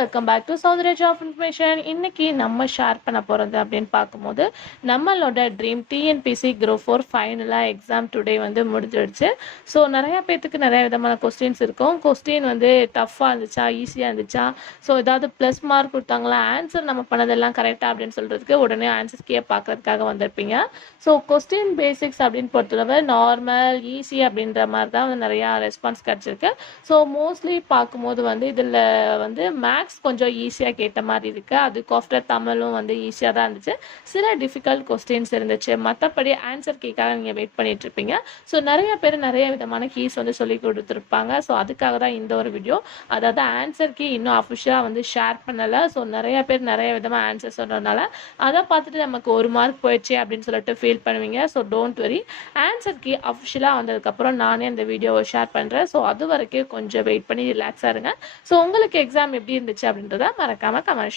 Welcome back to Soundarya of information. இன்னைக்கு நம்ம share பண்ண போகிறது அப்படின்னு பார்க்கும்போது நம்மளோட ட்ரீம் டிஎன்பிசி குரூப் 4 ஃபைனலாக எக்ஸாம் டுடே வந்து முடிஞ்சிடுச்சு. ஸோ நிறையா பேர்த்துக்கு நிறைய விதமான கொஸ்டின்ஸ் இருக்கும். கொஸ்டின் வந்து டஃப்பாக இருந்துச்சா, ஈஸியாக இருந்துச்சா, ஸோ ஏதாவது ப்ளஸ் மார்க் கொடுத்தாங்களா, ஆன்சர் நம்ம பண்ணதெல்லாம் கரெக்டாக அப்படின்னு சொல்கிறதுக்கு உடனே ஆன்சர் கீழே பார்க்குறதுக்காக வந்திருப்பீங்க. ஸோ கொஸ்டின் பேசிக்ஸ் அப்படின்னு பொறுத்தளவு நார்மல் ஈஸி அப்படின்ற மாதிரி தான் வந்து நிறையா ரெஸ்பான்ஸ் கிடச்சிருக்கு. ஸோ மோஸ்ட்லி பார்க்கும்போது வந்து இதில் வந்து மேக்ஸ் கொஞ்சம் ஈஸியாக கேட்ட மாதிரி இருக்குது. அதுக்கு ஆஃப்டர் தமிழும் வந்து ஈஸியாக தான் இருந்துச்சு. சில டிஃபிகல்ட் கொஸ்டின்ஸ் இருந்துச்சு. மற்றபடி ஆன்சர் கீக்காக நீங்கள் வெயிட் பண்ணிட்டு இருப்பீங்க. ஸோ நிறைய பேர் நிறைய விதமான கீஸ் வந்து சொல்லி கொடுத்துருப்பாங்க. ஸோ அதுக்காக தான் இந்த ஒரு வீடியோ. அதாவது ஆன்சர் கீ இன்னும் அஃபிஷியலாக வந்து ஷேர் பண்ணலை. ஸோ நிறைய பேர் நிறைய விதமாக ஆன்சர் சொன்னதுனால அதை பார்த்துட்டு நமக்கு ஒரு மார்க் போயிடுச்சு அப்படின்னு சொல்லிட்டு ஃபீல் பண்ணுவீங்க. So don't worry, answer key அஃபிஷியலாக வந்ததுக்கப்புறம் நானே அந்த வீடியோவை ஷேர் பண்ணுறேன். ஸோ அது வரைக்கும் கொஞ்சம் வெயிட் பண்ணி ரிலாக்ஸாக இருங்க. ஸோ உங்களுக்கு எக்ஸாம் எப்படி இருந்துச்சு அப்படின்றத மறக்காம கமெண்ட்